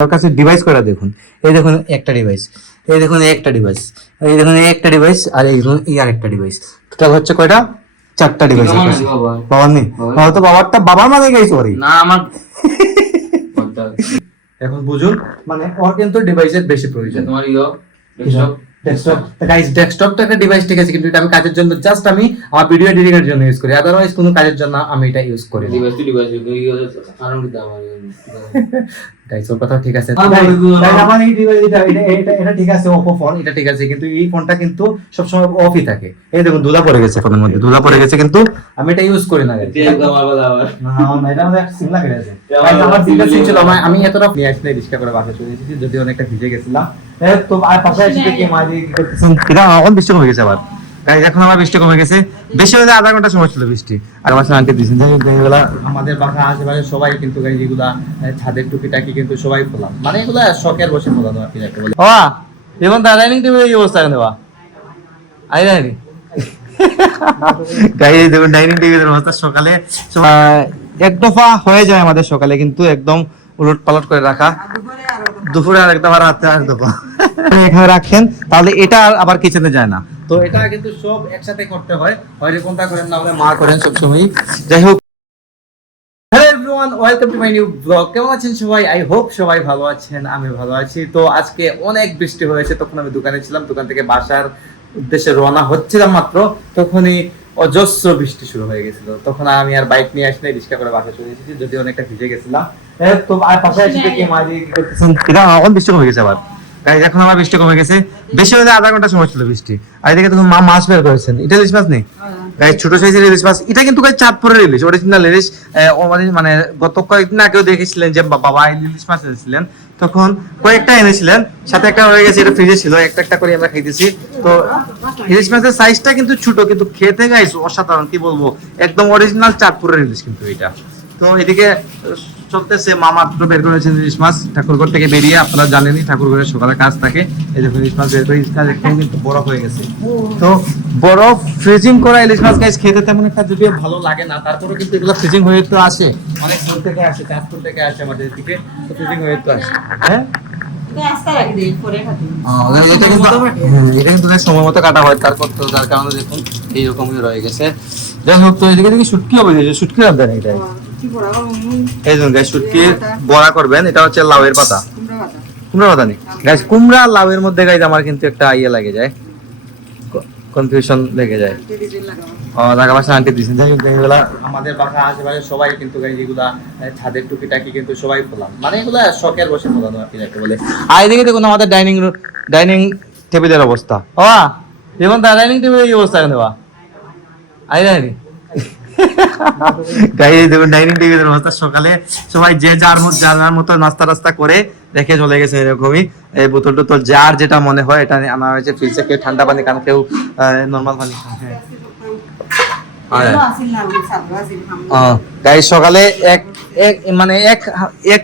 আমার কাছে ডিভাইস করা দেখুন? এই দেখুন একটা ডিভাইস এই দেখুন এই একটা ডিভাইস এই দেখুন এই একটা ডিভাইস আর এই দেখুন এই আরেকটা ডিভাইস টোটাল হচ্ছে কয়টা? চারটা ডিভাইস? বাবার নেই বাবা তো বাবারটা বাবার মানে গেছে ওরই না আমার এখন বুঝুন মানে ওর কিন্তু ডিভাইসের বেশি প্রয়োজন। তোমার ডেস্কটপ ডেস্কটপ গাইস ডেস্কটপটা একটা ডিভাইস ঠিক আছে কিন্তু এটা আমি কাজের জন্য জাস্ট আমি আমার ভিডিও এডিটিং এর জন্য ইউজ করি। আদারওয়াইজ কোনো কাজের জন্য আমি এটা ইউজ করি ডিভাইস দিতে আমার গাইস ওর কথা ঠিক আছে। আমার Guys, বন্ধু- guys, আমার এই device এটা এটা এটা এটা ঠিক আছে Oppo ফোন এটা ঠিক আছে কিন্তু এই ফোনটা কিন্তু সবসময় অফই থাকে। এই দেখুন ধুলা পড়ে গেছে ফোনের মধ্যে ধুলা পড়ে গেছে কিন্তু আমি এটা ইউজ করি না এতটা নিয়ে আসলে রিক্সা করে বাসা চলে এসেছি যদি অনেকটা ভিজে গেছিলাম। তো আর মাঝে এখন বৃষ্টি কমে গেছে আবার। গাইজ এখন আমার বৃষ্টি কমে গেছে। বেশি হলে আধা ঘণ্টা সময় ছিল বৃষ্টি। আর আমার আন্টি দিয়েছেন এগুলা আমাদের বাসা আশেপাশে সবাই কিন্তু গাইজ এগুলা ছাদের টুকিটাকি কিন্তু সবাই মানে এগুলা শখের বসে আর কি যাকে বলে। বাবা এখন তার ডাইনিং টেবিল এই অবস্থা বা আই গাইজ দেখুন ডাইনিং টেবিলের অবস্থা। সকালে এক দফা হয়ে যায় আমাদের সকালে কিন্তু একদম উলট পালট করে রাখা। দুপুরে আর একদম আর রাতে আর দফা। এখানে রাখেন তাহলে এটা আর আবার কিচেনে যায় না। তো এটা কিন্তু সব একসাথে করতে হয়। হয় কোনটা করেন না হলে মা করেন সবসময় যাই হোক। আমি ভালো আছি। তো আজকে অনেক বৃষ্টি হয়েছে, তখন আমি দোকানে ছিলাম। দোকান থেকে বাসার উদ্দেশ্যে রওনা হচ্ছিলাম মাত্র। তখনই অজস্র বৃষ্টি শুরু হয়ে গেছিল। তখন আমি আর বাইক নিয়ে আসলে রিক্সা করে বাসা চলে এসেছি। যদি অনেকটা ভিজে গেছিলাম। তো আর বৃষ্টি কমে গেছে আবার। গাইজ এখন আমার বৃষ্টি কমে গেছে। বেশি হলে আধা ঘণ্টা সময় ছিল বৃষ্টি। আর এদিকে তখন মা মাছ বের করেছেন। এটা ইলিশ মাছ নেই? গাইজ ছোট সাইজের ইলিশ মাছ। এটা কিন্তু গাইজ চাঁদপুরের ইলিশ। অরিজিনাল ইলিশ। মানে মানে গত কয়েকদিন আগেও দেখেছিলেন যে বাবা ইলিশ মাছ এনেছিলেন। তখন কয়েকটা এনেছিলেন। সাথে একটা হয়ে গেছে এটা ফ্রিজে ছিল। একটা একটা করে আমরা খাইতেছি। তো ইলিশ মাছের সাইজটা কিন্তু ছোট কিন্তু খেতে গাইজ অসাধারণ। কি বলব? একদম অরিজিনাল চাঁদপুরের ইলিশ কিন্তু এটা। তো এদিকে চলতেছে মা মাত্র বের করেছেন ইলিশ মাছ। ঠাকুরঘর থেকে বেরিয়ে আপনারা জানেনই ঠাকুরঘরের সকালে কাজ থাকে। এই দেখুন ইলিশ মাছ বের করে ইলিশ মাছ একদম কিন্তু বরফ হয়ে গেছে। তো বরফ ফ্রিজিং করা ইলিশ মাছ গাইজ খেতে তেমন একটা যদিও ভালো লাগে না তারপরে কিন্তু এগুলো ফ্রিজিং হয়ে তো আসে। অনেক দূর থেকে আসে চাঁদপুর থেকে আসে আমাদের দিকে তো ফ্রিজিং হয়ে তো আসে। হ্যাঁ? এটা কিন্তু এটা কিন্তু বেশ সময় মতো কাটা তারপর তো যার কারণে দেখুন এইরকমই রয়ে গেছে। যাই হোক তো এদিকে দেখি শুটকি হবে যে শুটকি রাখবেন না এটা? এই জন্য গাছ শুটকি বড়া করবেন এটা হচ্ছে লাউয়ের পাতা। কুমড়া পাতা নেই। গাছ কুমড়া লাউয়ের মধ্যে গাইজ আমার কিন্তু একটা ইয়ে লাগে যায়। কনফিউশন লেগে যায়। ঢাকা ভাষা আন্টি দিয়েছেন এগুলা আমাদের বাসা আশেপাশে সবাই কিন্তু এগুলা ছাদের টুকিটাকি কিন্তু সবাই খোলাম মানে এগুলা শখের বসে খোলানো আর কি বলে। আর এদিকে দেখুন আমাদের ডাইনিং ডাইনিং টেবিলের অবস্থা। ও তার ডাইনিং টেবিলের অবস্থা কেন আই গাইজ দেখুন ডাইনিং টেবিলের অবস্থা সকালে। সবাই যে যার মতো যার মতো নাস্তা টাস্তা করে রেখে চলে গেছে এরকমই। এই বোতল টোতল যার যেটা মনে হয় এটা আনা হয়েছে ফ্রিজে কেউ ঠান্ডা পানি খান কেউ নর্মাল পানি খান। হ্যাঁ। গাইজ সকালে এক এক মানে এক এক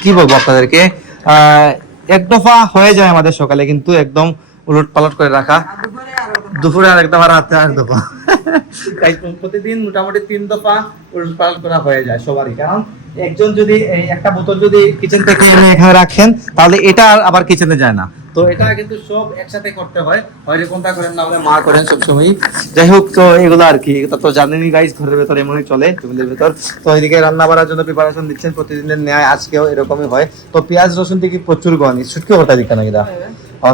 কি বলব আপনাদেরকে? আহ, এক দফা হয়ে যায় আমাদের সকালে কিন্তু একদম উলট পালট করে রাখা। দুপুরে আর একদম রাতে আর দফা। Guys, প্রতিদিন মোটামুটি তিন দফা উলট পালট করা হয়ে যায় সবারই। কারণ একজন যদি একটা বোতল যদি কিচেন থেকে এনে এখানে রাখেন তাহলে এটা আবার কিচেনে যায় না। তো এটা কিন্তু সব একসাথে করতে হয়। হয় কোনটা করেন না হলে মা করেন সবসময় যাই হোক তো এগুলো আর কি এটা তো জানেনই গাইস ঘরের ভেতর এমনই চলে টেবিলের ভেতর। তো এদিকে রান্না বাড়ার জন্য প্রিপারেশন দিচ্ছেন প্রতিদিনের ন্যায় আজকেও এরকমই হয়। তো পেঁয়াজ রসুন থেকে প্রচুর গনি শুটকি ওটা দিকে নাকি দা?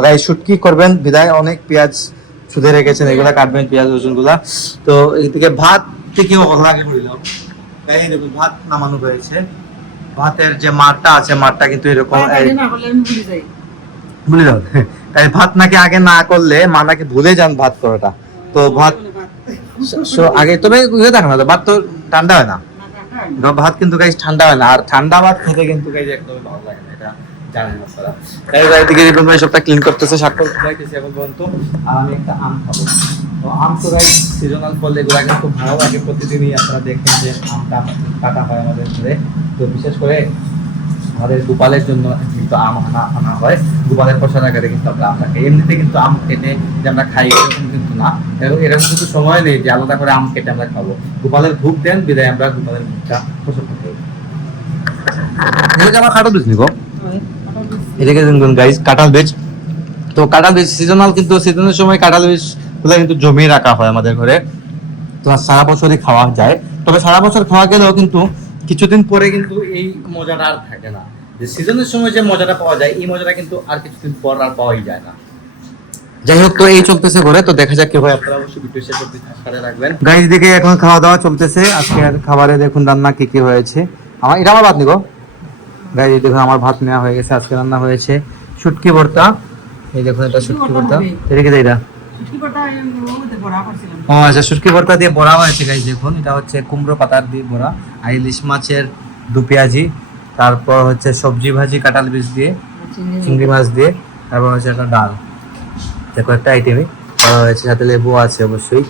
গাইস শুটকি করবেন? বিদায় অনেক পেঁয়াজ শুধু রেখেছেন এগুলা কাটবেন পেঁয়াজ রসুনগুলা তো এদিকে ভাত থেকেও লাগে পড়িল গাই দেখুন ভাত নামানো হয়েছে। ভাতের যে মাঠটা আছে মাঠটা কিন্তু এরকম এই ভুলে যাও। তাই ভাত নাকি আগে না করলে মা নাকি ভুলে যান ভাত করাটা। তো ভাত আগে তবে ইয়ে থাকে না ভাত তো ঠান্ডা হয় না। ভাত কিন্তু গাইস ঠান্ডা হয় না আর ঠান্ডা ভাত খেতে কিন্তু গাইস একদম ভালো লাগে না এটা জানেন আপনারা তাই গাইস দিকে রিপন ভাই সবটা ক্লিন করতেছে শাকটা খাইতেছে এখন পর্যন্ত। আর আমি একটা আম খাব। তো আম তো গাইস সিজনাল ফল এগুলো কিন্তু ভালো লাগে। প্রতিদিনই আপনারা দেখেন যে আমটা কাটা হয় আমাদের ঘরে। তো বিশেষ করে আমাদের গোপালের জন্য কিন্তু আম আনা আনা হয়। গোপালের প্রসাদ আকারে কিন্তু আমরা আম খাই। এমনিতে কিন্তু আম কেটে যে আমরা খাই এরকম কিন্তু না। এবং এরকম কিন্তু সময় নেই যে আলাদা করে আম কেটে আমরা খাব। গোপালের ভোগ দেন বিদায় আমরা গোপালের ভোগটা প্রসাদ খাব আমার খাটো দিস নি গো। এটাকে গাইস কাঁঠাল বীজ। তো কাঁঠাল বীজ সিজনাল কিন্তু সিজনের সময় কাঁঠাল বীজগুলো কিন্তু জমিয়ে রাখা হয় আমাদের ঘরে। তো সারা বছরই খাওয়া যায়। তবে সারা বছর খাওয়া গেলেও কিন্তু কিছুদিন পরে কিন্তু এই মজাটা আর থাকে না। যে সিজনের সময় যে মজাটা পাওয়া যায়, এই মজাটা কিন্তু আর কিছুদিন পর আর পাওয়াই যায় না। যাই হোক, তো এই চলতেছে ঘরে। তো দেখা যাক কি হয়। আপনারা অবশ্যই ভিডিও শেয়ার করতে সাথে রাখবেন। গাইজ দিকে এখন খাওয়া দাওয়া চলতেছে। আজকে খাবারে দেখুন রান্না কি কি হয়েছে। আমার এটা আমার ভাত নিবো গাইজ দেখুন আমার ভাত নেওয়া হয়ে গেছে আজকে রান্না হয়েছে শুটকি ভর্তা। এই দেখুন এটা শুটকি ভর্তা এদিকে যাই এটা ও আচ্ছা শুটকি ভর্তা দিয়ে বড়া হয়েছে গাইজ দেখুন। এটা হচ্ছে কুমড়ো পাতার দিয়ে বড়া আর ইলিশ মাছের দু পেঁয়াজি তারপর হচ্ছে সবজি ভাজি কাঁঠাল বীজ দিয়ে চিংড়ি মাছ। দিয়ে তারপর হচ্ছে একটা ডাল। দেখো একটা আইটেমই হয়েছে সাথে লেবু আছে অবশ্যই।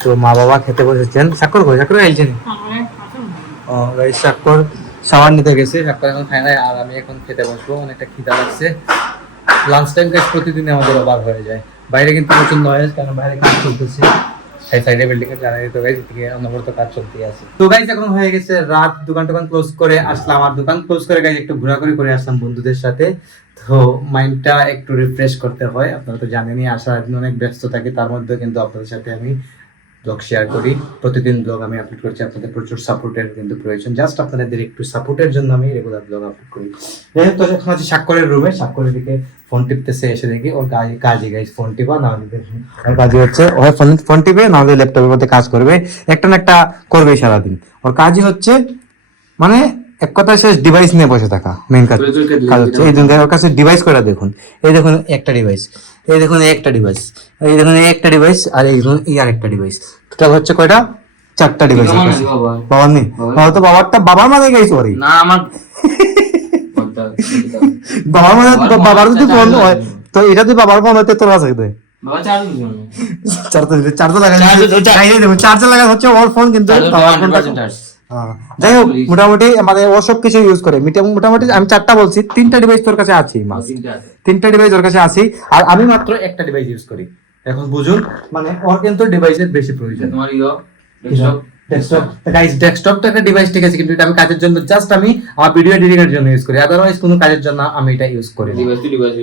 তো মা বাবা খেতে বসেছেন। স্বাক্ষর কই? স্বাক্ষর আইছেন ও গাই স্বাক্ষর সাবান নিতে গেছে স্বাক্ষর এখন খায় নাই, আর আমি এখন খেতে বসবো, অনেকটা খিদা লাগছে। লাঞ্চ টাইম গাছ প্রতিদিন আমাদের অবাক হয়ে যায়। বাইরে কিন্তু প্রচুর নয়েজ কারণ বাইরে কাজ চলতেছে। সেই সাইডে বিল্ডিং এর জানাই তো গাইজ এদিকে অনবরত কাজ চলতে আছে। তো গাইজ এখন হয়ে গেছে, রাত দোকান টোকান ক্লোজ করে আসলাম। আর দোকান ক্লোজ করে গাইজ একটু ঘোরাঘুরি করে আসলাম বন্ধুদের সাথে। তো মাইন্ডটা একটু রিফ্রেশ করতে হয়। আপনারা তো জানেনই আসার দিন অনেক ব্যস্ত থাকি, তার মধ্যে কিন্তু আপনাদের সাথে আমি ব্লগ শেয়ার করি। প্রতিদিন ব্লগ আমি আপলোড করছি, আপনাদের প্রচুর সাপোর্টের কিন্তু প্রয়োজন। জাস্ট আপনাদের একটু সাপোর্টের জন্য আমি রেগুলার ব্লগ আপলোড করি। যাই হোক তো এখন আছে স্বাক্ষরের রুমে স্বাক্ষরের দিকে ফোন টিপতেছে, এসে দেখি ওর কাজে কাজে গাইজ ফোন টিপা, না হলে ওর কাজে হচ্ছে। ও ফোন ফোন টিপে, না হলে ল্যাপটপের মধ্যে কাজ করবে। একটা না একটা করবে সারাদিন। ওর কাজই হচ্ছে মানে এক কথায় শেষ ডিভাইস নিয়ে বসে থাকা মেইন কাজ। কাজ হচ্ছে এই দেখুন ওর কাছে ডিভাইস করে দেখুন। এই দেখুন একটা ডিভাইস এই দেখুন একটা ডিভাইস এই দেখুন একটা ডিভাইস আর এই দেখুন এই আরেকটা ডিভাইস টোটাল হচ্ছে কয়টা? চারটা ডিভাইস বাবা? বাবার নেই? বাবা। তো বাবারটা বাবার মানে গেছে ওরই। না আমার। বাবার মানে বাবার যদি ফোন হয় তো এটা তুই বাবার ফোন হতে তোর কাছে দে চার্জ চার্জ লাগা চার্জ লাগা হচ্ছে ওর ফোন কিন্তু বাবার ফোনটা 100% charge। যাই হোক মোটামুটি মানে ও সব কিছু ইউজ করে। মিটা- মোটামুটি আমি চারটা বলছি তিনটা ডিভাইস তোর কাছে আছে মাস। তিনটা ডিভাইস ওর কাছে আছে আর আমি মাত্র একটা ডিভাইস ইউজ করি। এখন বুঝুন মানে ওর কিন্তু ডিভাইসের বেশি প্রয়োজন। তোমার ইয়ো, ডেস্কটপ, ডেস্কটপ গাইস ডেস্কটপটা একটা ডিভাইস ঠিক আছে কিন্তু এটা আমি কাজের জন্য জাস্ট আমি আমার ভিডিও এডিটিং এর জন্য ইউজ করি। কোনো কাজের জন্য আমি এটা ইউজ করি ডিভাইস ডিভাইস?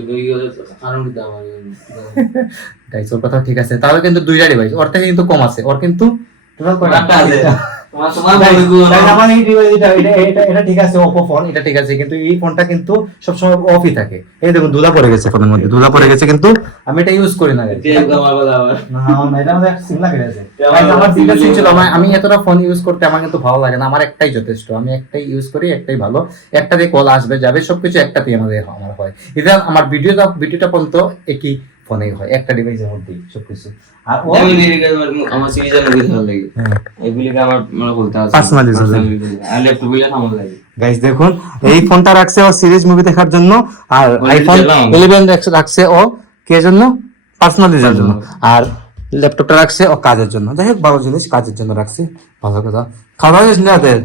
গাইস ওর কথা ঠিক আছে। তাহলে কিন্তু দুইটা ডিভাইস ওর থেকে কিন্তু কম আছে। ওর কিন্তু টোটাল কয়টা? আছে। তোমার তোমার Guys, বলে দিও না। guys, আমার এই device এটা- এটা- এটা- এটা ঠিক আছে Oppo ফোন এটা ঠিক আছে কিন্তু এই ফোনটা কিন্তু সবসময় অফই থাকে। এই দেখুন ধুলা পড়ে গেছে ফোনের মধ্যে ধুলা পড়ে গেছে কিন্তু আমি এটা ইউজ করি না একটা এতটা ফোন ইউজ করতে আমার কিন্তু ভালো লাগে না আমার একটাই যথেষ্ট। আমি একটাই ইউজ করি একটাই ভালো। একটা দিয়ে কল আসবে যাবে সবকিছু একটাতেই আমাদের আমার হয়। ইভেন আমার ভিডিওটা ভিডিওটা পর্যন্ত একই। ফোনেই হয় একটা ডিভাইসের মধ্যেই সবকিছু। আর ও আমার- সিরিজ আমি মধ্যে ভালো লাগে। এগুলিকে আমার মানে বলতে আছে। আর ল্যাপটপগুলো আমার লাগে। গাইস দেখুন এই ফোনটা রাখছে ও সিরিজ মুভি দেখার জন্য আর আইফোন দিলাম। ইলেভেন রাখছে ও কে জন্য? পার্সোনাল ইউজের জন্য। আর ল্যাপটপটা রাখছে ও কাজের জন্য। যাই হোক ভালো জিনিস কাজের জন্য রাখছে। ভালো কথা। খাওয়া দাওয়া শেষ না রাতের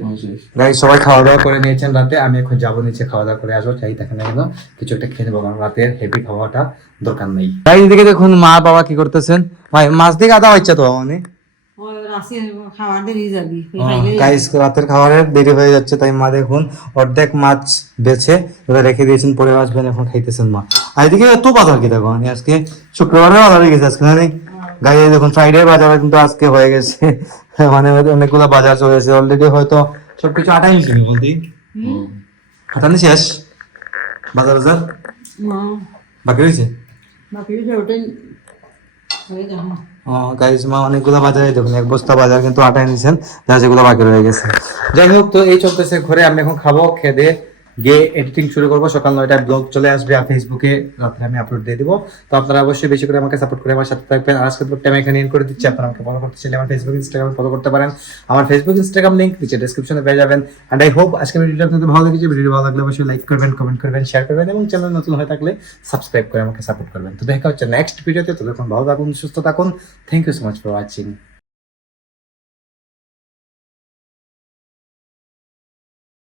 গাইস সবাই খাওয়া দাওয়া করে নিয়েছেন রাতে। আমি এখন যাব নিচে খাওয়া দাওয়া করে আসব। চাই দেখেন না কেন কিছু একটা খেয়ে নেব। কারণ রাতের হেভি খাওয়াটা দরকার নেই। তাই দিকে দেখুন মা বাবা কি করতেছেন। ভাই মাছ দিকে আদা হচ্ছে তো গাইস রাতের খাবারের দেরি হয়ে যাচ্ছে তাই মা দেখুন অর্ধেক মাছ বেছে রেখে দিয়েছেন পরে আসবেন এখন খাইতেছেন মা। আর এদিকে এত বাজার কি আজকে শুক্রবারের বাজার গেছে আজকে গাই দেখুন ফ্রাইডে বাজার কিন্তু আজকে হয়ে গেছে। মানে অনেকগুলো বাজার চলে গেছে অলরেডি হয়তো সবকিছু আটাই বলতি খাটানি শেষ? বাজার বাজার? বাকি রয়েছে? গাইজ মা অনেকগুলো বাজারে দেখুন এক বস্তা বাজার কিন্তু নিছেন যা যেগুলো বাকি রয়ে গেছে। যাই হোক তো এই চলতেছে ঘরে আমি এখন খাব খেয়ে গিয়ে এডিটিং শুরু করব। সকাল নয়টায় ব্লগ চলে আসবে আর ফেসবুকে রাত্রে আমি আপলোড দিয়ে দিব। তো আপনারা অবশ্যই বেশি করে আমাকে সাপোর্ট করে আমার সাথে থাকবেন। আর আজকে আমি এখানে এন্ড করে দিচ্ছি। আপনারা আমাকে ফলো করতে চাইলে আমার ফেসবুক ইনস্টাগ্রামে ফলো করতে পারেন। আমার ফেসবুক ইনস্টাগ্রাম লিঙ্ক নিচে ডিসক্রিপশনে পেয়ে যাবেন। অ্যান্ড আই হোপ আজকে ভিডিওটা আপনাদের ভালো লেগেছে। ভিডিও ভালো লাগলে অবশ্যই লাইক করবেন কমেন্ট করবেন শেয়ার করবেন এবং চ্যানেল নতুন হয়ে থাকলে সাবস্ক্রাইব করে আমাকে সাপোর্ট করবেন। তো দেখা হচ্ছে নেক্সট ভিডিওতে ততক্ষণ ভালো থাকুন, সুস্থ থাকুন। Thank you so much for watching